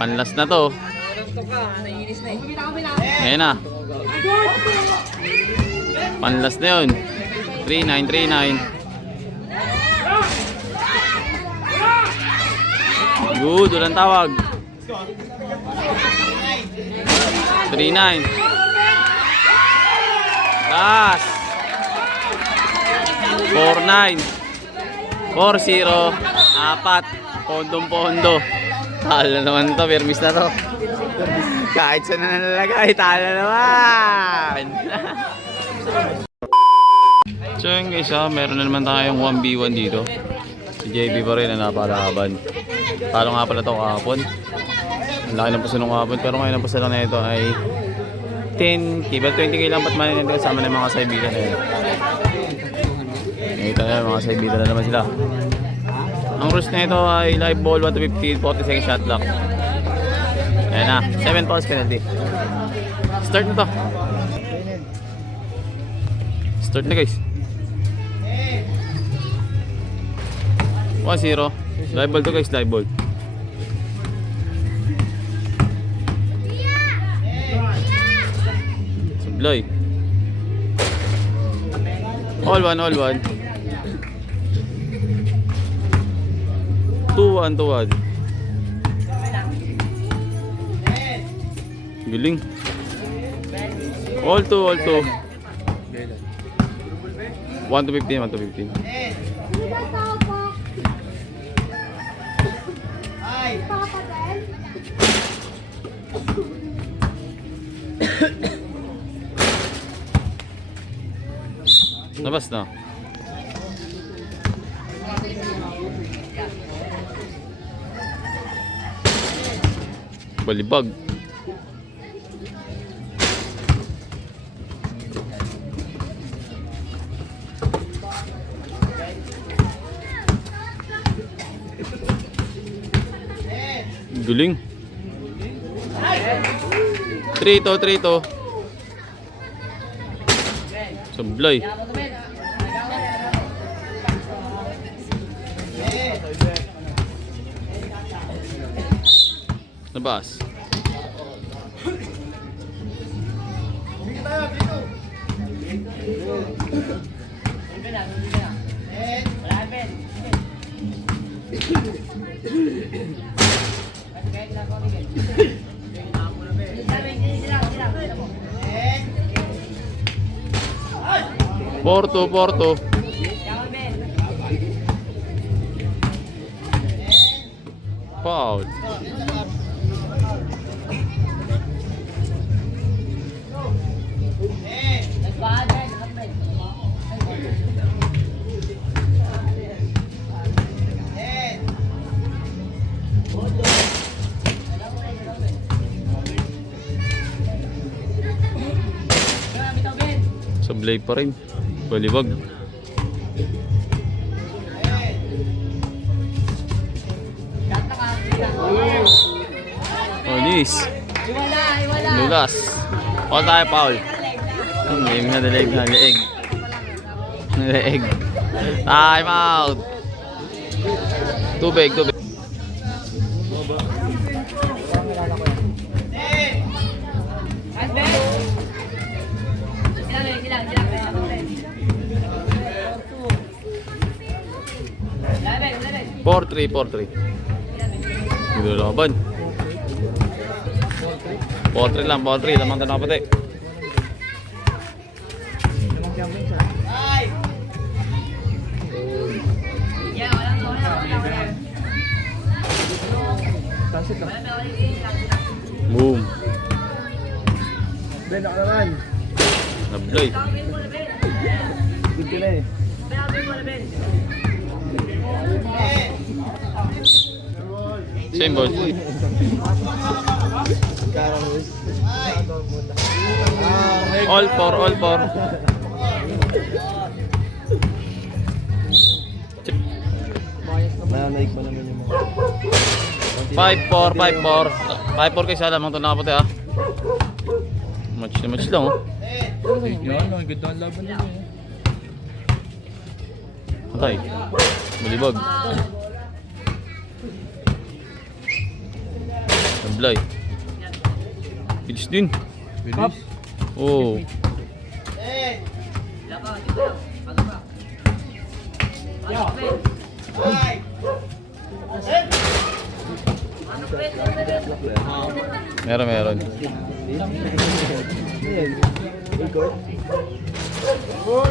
Panlas na to. Ayan na. Panlas na yun. 3939. Good, walang tawag. 39. Pass. 49. 40. Apat. Pondong-pondo. Talo naman to, permis na to. Kahit saan na nalalagay, talo naman. So yun guys, meron na naman tayong 1v1 dito. Si JB pa rin na napalaban. Talo nga pala to kahapon. Ang laki ng puso nung kahapon, pero ngayon ang puso lang na ito ay 10k, but 20k lang ba't manin nito kasama ng mga saibigan na yun. Nakita na mga saibigan na naman sila. Ang rules na ito ay live ball 1 to 15, 40 second shot clock. Ayan na, 7 fouls penalty. Start na to. Start na guys. 1-0. Live ball to guys, live ball. Sublay. All one, all one. 2-1 to 1. Galing. All two, all two. 1 to 15, 1 to 15. Labas na. Balibag. Guling. 3-2. Sablay. Nabas. Porto. Foul. Sablay pa rin. Balibag. Olis. Lulas. All tayo foul. Game na dalig. Leeg. Time out. Tubig. Four three. Hindi laban. 4-3 lang. Lamang tanong pati. Boom. Ben, ako naman. Nablay. Good ka na eh. Same ball. All four. Nananaig pa naman yung mga 5-4 kayo sa lamang ito nakaputi ah. Match lang oh. yan, ang ganda ang laban nila eh. Patay. Balibag. Sablay. Bilis din. Bilis. Oo. Meron. Ayan. Ikot.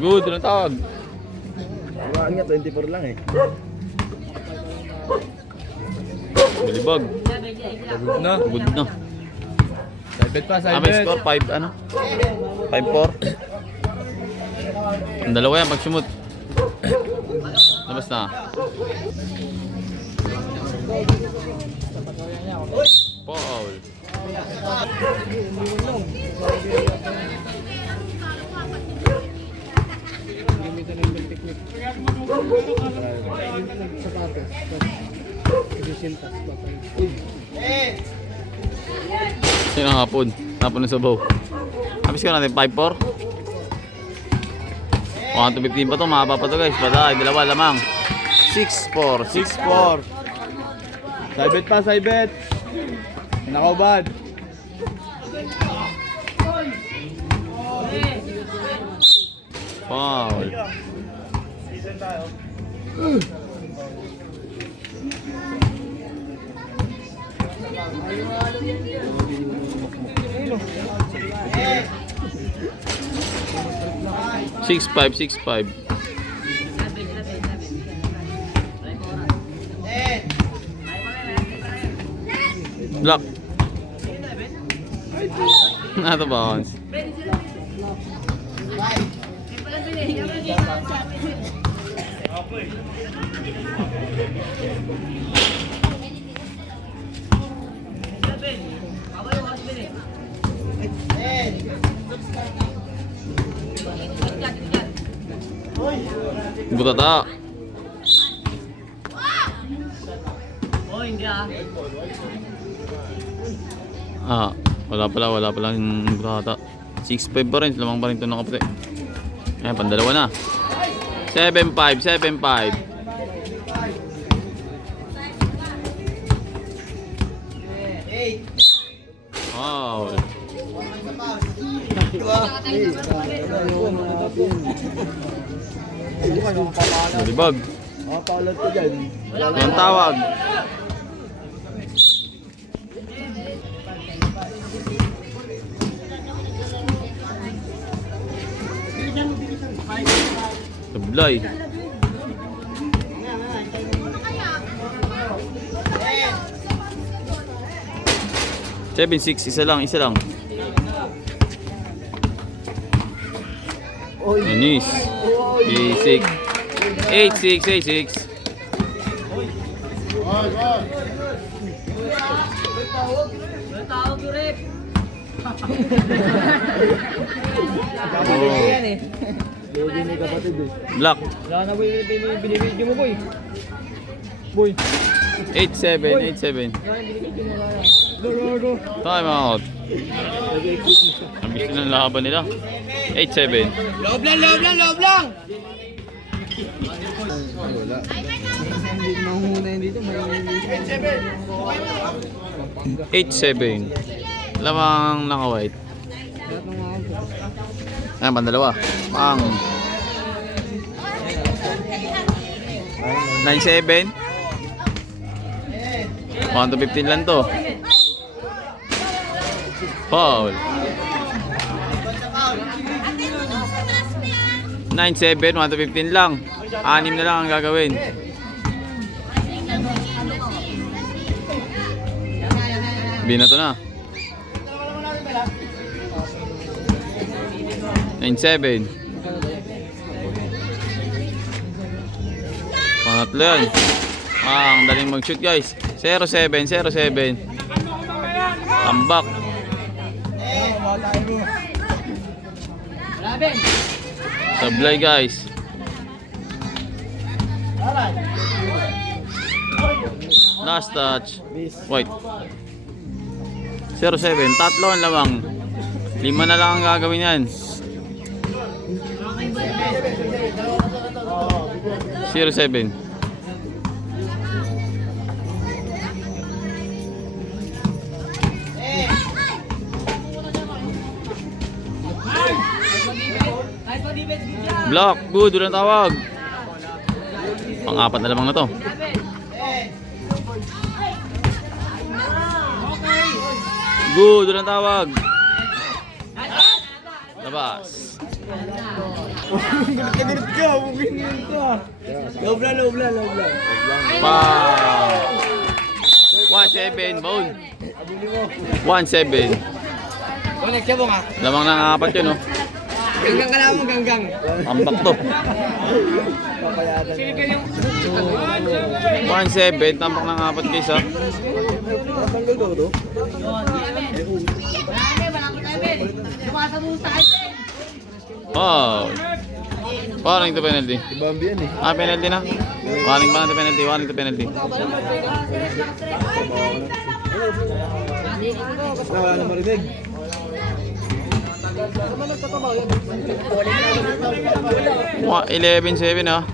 Good, anong tawag? Iwaan nga, 24 lang eh. Balibag. Pagod na. Good na. Saibet pa, May saibet. score 5 ano? 5-4. Ang dalawa yan pag sumut. Labas na. Foul. Sino ang hapon? Hapon ng sabaw. Habis ka natin 5-4. 1-15 pa to, mahaba pa to guys. Patay, dalawa lamang. 6-4. 6-4. Saibet pa, saibet. Nakaubad. Foul. Six five. Block. Not a bounce. Butata. Wala pala yung butata. 6-5 pa rin, lamang pa rin ito ng kapatid. Ayan, pandalawa na. 7-5. Wow. Balibag. Paulat ko dyan. Ang tawag. Sablay. Seven, six, isa lang. Anis. 8-6. 8-6. Lady ni kapatid eh. Black. Wala na boy, binibidyo mo boy. Boy. 8-7. Go. Time out. Ang gusto ng laban nila. 8-7. Loob lang! Wala. Hindi mahuna yun dito. 8-7. Lamang naka-white. Ayan, pandalawa. Pang 9-7. 1-15 lang to. Foul. 9-7, 1-15 lang. 6 na lang ang gagawin. Binato na. 9-7. Pangatlo yan. Ang daling mag-shoot guys. 0-7. Tambak. Sablay guys. Last touch. White. 0-7. Tatlo ang lamang. 5 na lang ang gagawin yan. 0-7. Block. Good. Walang tawag. Pang-apat na lamang na to. Good. Walang tawag. Labas. Galit ka, bumingin ka. Lobla. Wow. 1-7. Bowl. 1-7. Connect siya mo nga. Lamang ng apat yun, oh. Ganggang ka lang mo, ganggang. Ambak to. 1-7. Tambak ng apat guys, ha. Wow. Warning to penalty. Bambi yan eh. Ah, penalty na. Warning pa na to penalty. Warning to penalty. Wala na marinig. 11-7, ha.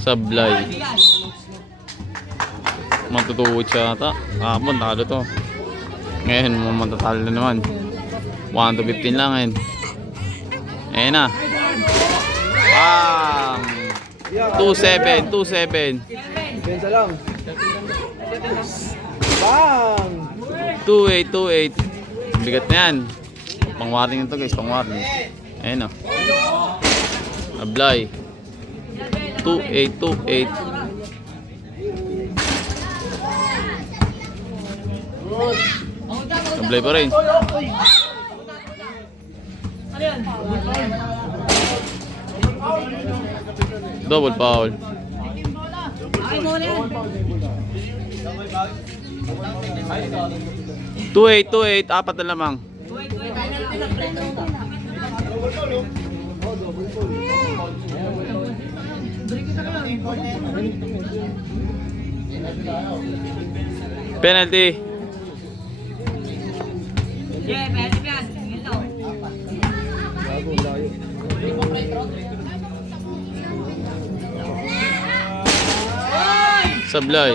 Sablay. Matutuwid siya ata. Kapon, talo to. Ngayon, matatalo na naman. 1-15 lang ngayon. Ayan na. Bang! 2-7. Pensa lang. Bang! 2-8. Bigat na yan. Pang-warning ito guys, pang-warning. Ayan o. Ablay. 2-8. Ablay pa rin. Double foul. 2-8. Apat na lamang. Penalty. Sablay.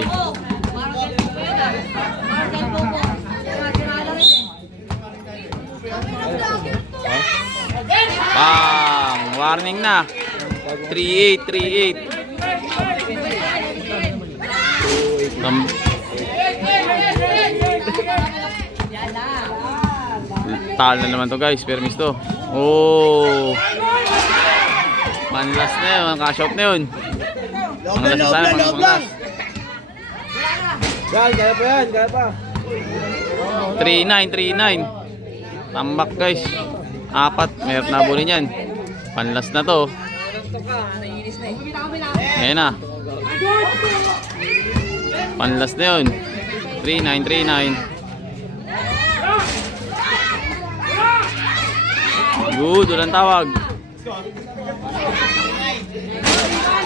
Bang! Warning na. 3-8. Tal na naman to guys, permis to. Oh. Panlas na yun, cash out na yun. Panglas na sana, panglas. Yan, kaya pa. 3-9. Tambak guys. Apat, mayroon na bulin yan. Panlas na to. Ayan na. Panlas na yun. 3-9. Good, walang tawag.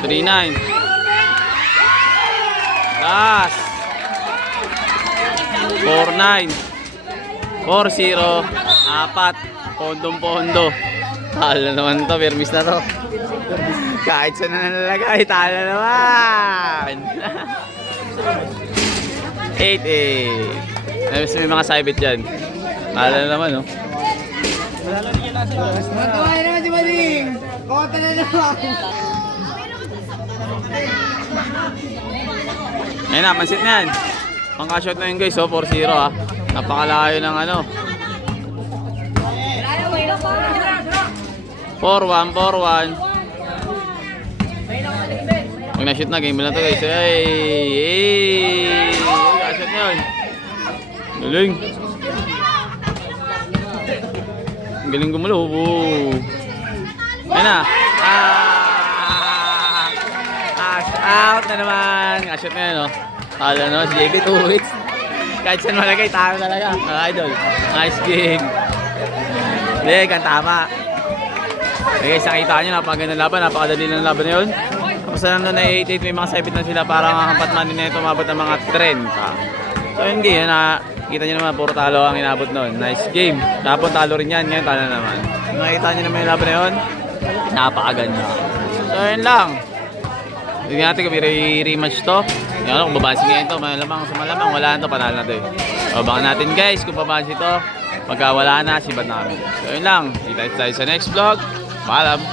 3-9. Last. 4-9. 4-0. Apat. Pondong-pondo. Talo naman to. Permis na to. Kahit saan na nalagay. Talo naman. 8-8. May mga sabit dyan. Talo naman, no? Matawa na naman si Maling. Kota na naman. Ayun na, pansit na yan. Pang-cash out na yun guys, oh, 4-0 ha. Napakalayo ng ano. 4-1. Pag na-shoot na, game na to guys. Hey! Cash out na yun. Galing. Galing gumulo. Ayun na. Cash out na naman. Cash out na yun, oh. Talo no, si JB 2 weeks. Kahit saan malagay, talo talaga. Idol. Nice game. Hindi, kan tama. Okay, guys, nakita nyo, napakaganda laban. Napakadali ng laban na yun. Tapos na nandun na 8-8, may mga sabit na sila. Parang ang patman din na ito, umabot ng mga 30. So yun game, kita nyo naman, puro talo ang inabot nun. Nice game. Tapos talo rin yan, ngayon talo naman. Nakita nyo naman yung laban na yun. Napakaganda. So yun lang. Tingnan natin kung may rematch to. Yung ano, kung babansi ngayon to, malamang sa malamang, wala na to, panalo na to eh. O, baka natin guys, kung babansi to, pagka wala na, sibat namin. So, yun lang. Kita tayo sa next vlog. Paalam.